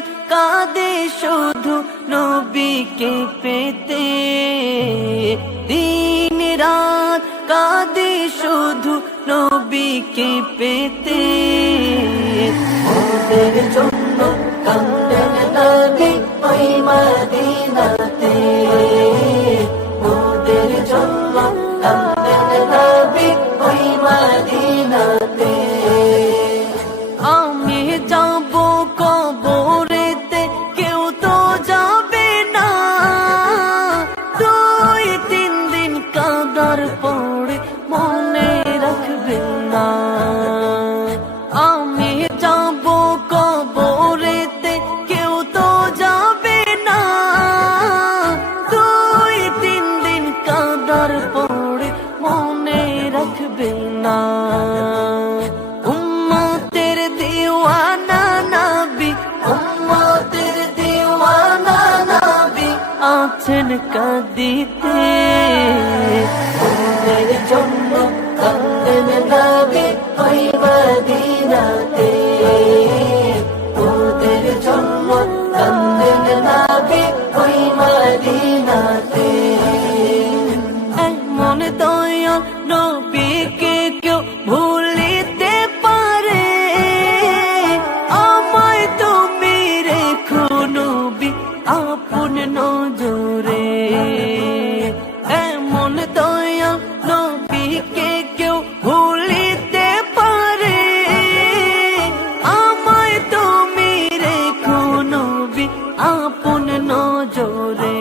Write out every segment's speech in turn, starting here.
রাত কাঁদে শুধু নবীকে পেতে, দিন রাত কাঁদে শুধু নবীকে পেতে। ওদের জন্য কাঁদেন নবী ওই মদিনাতে, ওদের জন্য কাঁদেন নবী ওই মদিনাতে। আমি যাব কবরেতে কেউ তো যাবে না, 2-3 দিন কাঁদার পরে মনে রাখবে না। আমি যাব কবরেতে কেউ তো যাবে না, 2-3 দিন কাঁদার পরে মনে রাখবে না। উম্মতের দিওয়ানা নবী, উম্মতের দিওয়ানা নবী আছেন কাঁদিতে, ওদের জন্য কাঁদেন নবী ওই মদিনাতে, ওদের জন্য কাঁদেন নবী ওই মদিনাতে। এমন দয়াল নবীকে কেউ ভুলিতে পারে, আমায় তুমি রেখো নবী আপন নজরে। এমন দয়াল নবীকে কেউ ভুলিতে পারে, আমায় তুমি রেখো নবী আপন নজরে।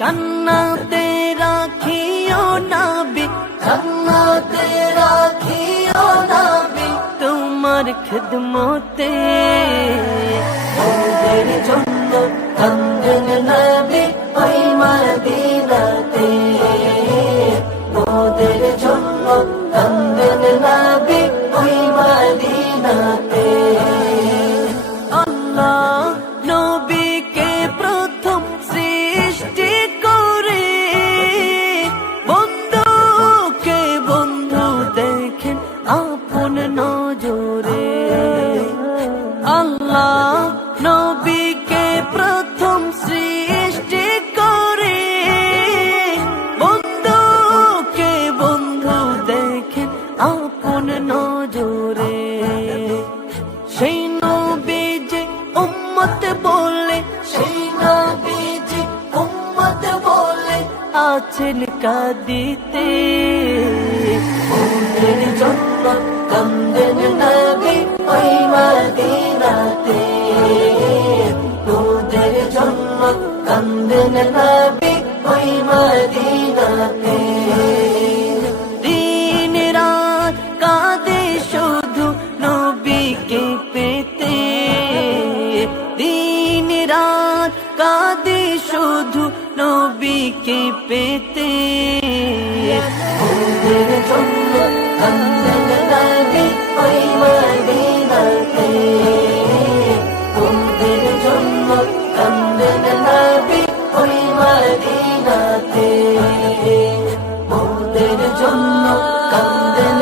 জান্নাতে রাখিও নবী, জান্নাতে রাখিও নবী তোমার খিদমতে, ওদের জন্য কাঁদেন নবী ওই মদিনাতে, ওদের জন্য কাঁদেন নবী ওই মদিনাতে। আল্লাহ নবীকে প্রথম সৃষ্টি করে বন্ধুকে বন্ধু দেখেন আপন নজরে। আল্লাহ নবীকে প্রথম সৃষ্টি করে বন্ধুকে বন্ধু দেখেন আপন নজরে। সেই নবীজি উম্মত বলে, সেই নবীজি উম্মত বলে আছেন কাঁদিতে, ওদের জন্য কাঁদেন নবী ওই মদিনাতে, ওদের জন্য কাঁদেন নবী ওই মদিনাতে। দিন রাত কাঁদে শুধু নবীকে পেতে, দিন রাত কাঁদে শুধু নবীকে পেতে, ওদের জন্য কাঁদেন নবী ওই মদিনাতে, ওদের জন্য কাঁদেন নবী ওই মদিনাতে, ওদের জন্য কাঁদেন